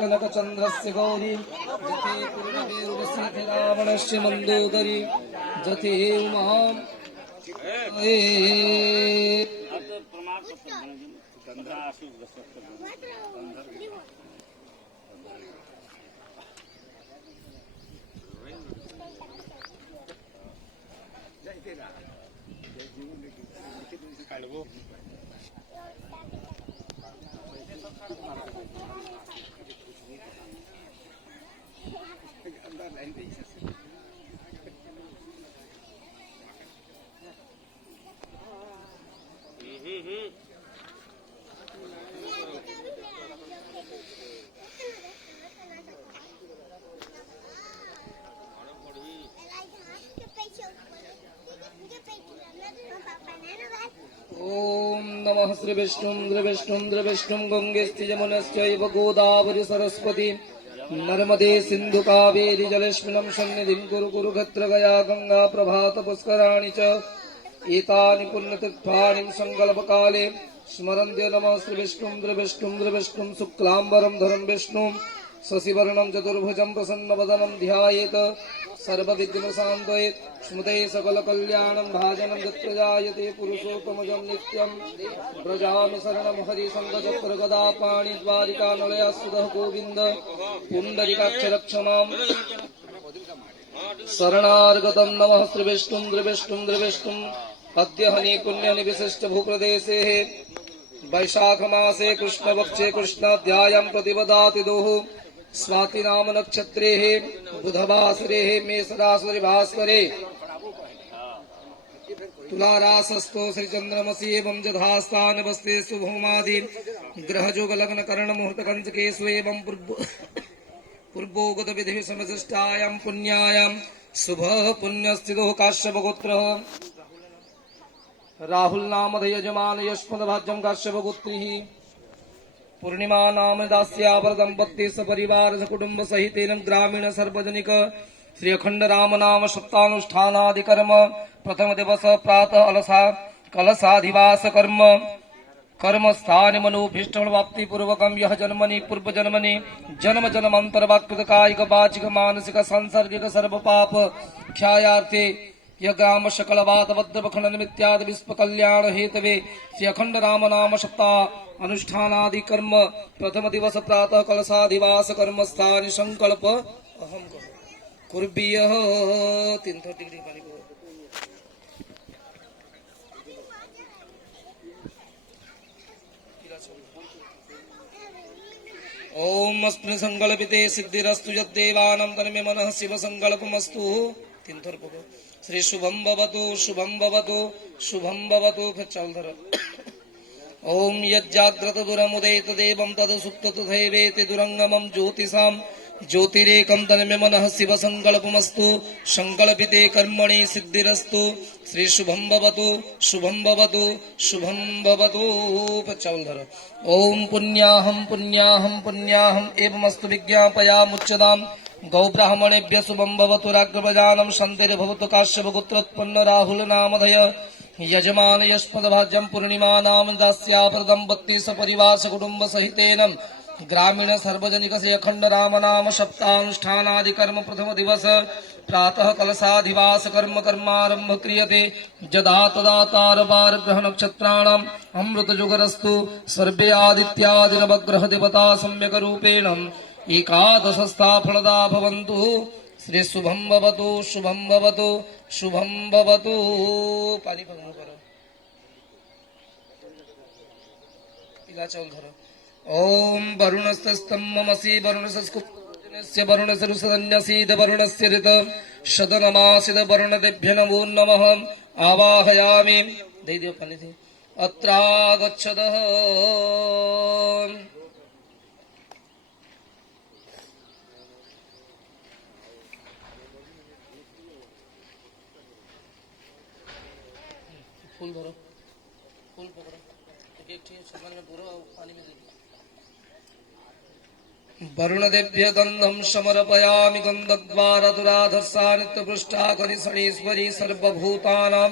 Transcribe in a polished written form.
कनकचन्द्रस्य गौरी जते पूर्णवेरुरस्य रावणस्य मन्दोदरी जते उमां नमः श्री विष्णुं गंगे यमुनश्चैव गोदावरी सरस्वती नर्मदे सिंधु कावेरी जलेस्मिनं सन्निधिं कुरु कुरु क्षत्र गया गंगा प्रभात पुष्कराणि च एतानि पुण्यतीर्थानि संकल्पकाले स्मरन्ते नमः श्री विष्णुं शुक्लांबरं धरं विष्णुं शशिवर्णं चतुर्भुजं प्रसन्नवदनं ध्यायेत् सर्वविघ्नशान्तये स्मृते सकलकल्याणं भाजनं यत्र जायते पुरुषोत्तमजं नित्यं व्रजामि शरणं हरिसङ्गचक्रगदापाणि द्वारिकानलयासुधः गोविन्द पुण्डरीकाक्षरक्षमाम् शरणार्गतं नमः श्री विष्णुं अद्य हनि पुण्यनि विशिष्ट भूप्रदेशे वैशाखमासे कृष्णपक्षे कृष्णाध्यायं प्रतिपदाति दोः स्वाति नाम नक्षत्रे बुधवासरे मेषराशि भास्करे तुलारासस्तो श्री चंद्रमसी एवं जधास्थान बस्ते शुभमादि ग्रहजोग लग्न कर्ण मुहूर्त कंचकेषु एवं पूर्वोगत विधि समशिष्टायां पुण्यायां शुभ पुण्यस्थितो काश्यपगोत्रः राहुल नाम यजमान यशमदभाज्यं काश्यपगोत्रीः पूर्णिमा नाम दास्यावर दंपत्ति सपरिवार सकुटुंब सहितेन ग्रामीण सार्वजनिक श्री अखंड राम नाम सप्तानुष्ठानादि कर्म प्रथम दिवस प्रातः अलसा कलशाधिवास कर्म कर्म स्थान मनोभीष्ट प्राप्ति पूर्वकम यह जन्मनि पूर्व जन्मनि जन्म जन्मांतर वाकृत कायिक वाचिक मानसिक सांसर्गिक सर्व पाप ख्यायार्थे यह ग्राम सकल बात बद्ध खंडन मित्यादि विश्व कल्याण हेतवे श्री अखंड राम नाम सप्ताह अनुष्ठानादि कर्म प्रथम दिवस प्रातः कलशाधिवास कर्म स्थान संकल्प अहम कुर्बीयः 330 डिग्री पानी को ओम अस्मिन् संकल्पिते सिद्धिरस्तु यद्देवानां तन्मे मनः शिव संकल्पमस्तु 330 श्री शुभम भवतु शुभम भवतु फिर चल धर ओम यज्जाग्रत दुरमुदेत देवं तद सुप्त तथैवेति दुरंगमं ज्योतिषां ज्योतिरेकं तन्मे मनः शिव संकल्पमस्तु संकल्पिते कर्मणि सिद्धिरस्तु श्री शुभम भवतु शुभम भवतु चल धर ओम पुण्याहं एवमस्तु विज्ञापयामुच्यताम् गौ ब्राह्मणेभ्य शुभं भवतु राग्रवजानं शान्तिर्भवतु काश्यपगोत्रोत्पन्न राहुल नामधय यजमान यस्मद्भाज्यं पूर्णिमा नाम दास्यावरदंपत्ति सपरिवार कुटुंब सहितेन ग्रामीण सार्वजनिक से अखंड राम नाम सप्तानुष्ठानादि कर्म प्रथम दिवस प्रातः कलशाधिवास कर्म कर्मारंभ क्रियते जदा तदा तारवार ग्रह नक्षत्राणाम अमृत जुगरस्तु सर्वे आदित्यादि नवग्रह देवता सम्यक रूपेण एकादशस्था फलदा भवन्तु श्री शुभम भवतु पानी भंग करो पिला चावल धरो ओम वरुणस्तम्मसि वरुणस्य वरुणसरुसन्यसीद वरुणस्य ऋत शतनमासिद वरुणदेभ्य नमो नमः आवाहयामि दे दियो पानी थी अत्रागच्छदः फूल धरो फूल पकड़ो एक ठीक सामान में पूरा पानी में दे वरुणदेभ्य गंधम समर्पयामि गंधद्वारा दुराधर्षा नित्यपृष्ठा करिशणीश्वरी सर्वभूतानां